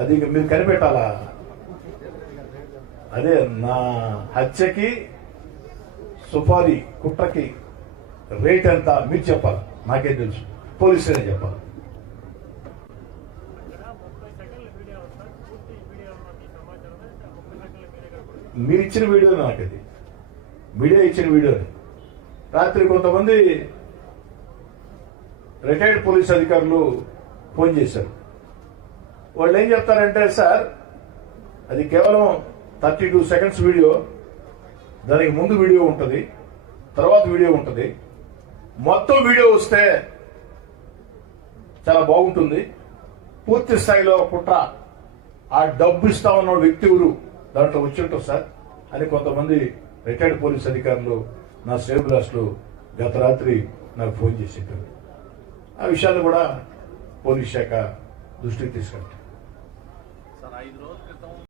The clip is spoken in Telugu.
అది ఇక మీరు కనిపెట్టాలా? అదే నా హత్యకి సుపారీ కుట్రకి రేట్ ఎంత? మీరు చెప్పాలి. నాకేం తెలుసు. పోలీసులే చెప్పాలి. మీరు ఇచ్చిన వీడియో నాకు అది మీడియా ఇచ్చిన వీడియోని రాత్రి కొంతమంది రిటైర్డ్ పోలీస్ అధికారులు ఫోన్ చేశారు. వాళ్ళు ఏం చెప్తారంటే సార్ అది కేవలం థర్టీ టూ సెకండ్స్ వీడియో. దానికి ముందు వీడియో ఉంటుంది తర్వాత వీడియో ఉంటుంది. మొత్తం వీడియో వస్తే చాలా బాగుంటుంది. పూర్తి స్థాయిలో కుట్ర ఆ డబ్బు ఇస్తా ఉన్న వ్యక్తి ఎవరు దాంట్లో వచ్చింటారు సార్. అని కొంతమంది రిటైర్డ్ పోలీస్ అధికారులు నా శ్రేబులాస్లు గత రాత్రి నాకు ఫోన్ చేసేటారు ఆ విషయాన్ని కూడా పోలీస్ శాఖ దృష్టికి తీసుకెళ్తారు ఐదు రోజుల క్రితం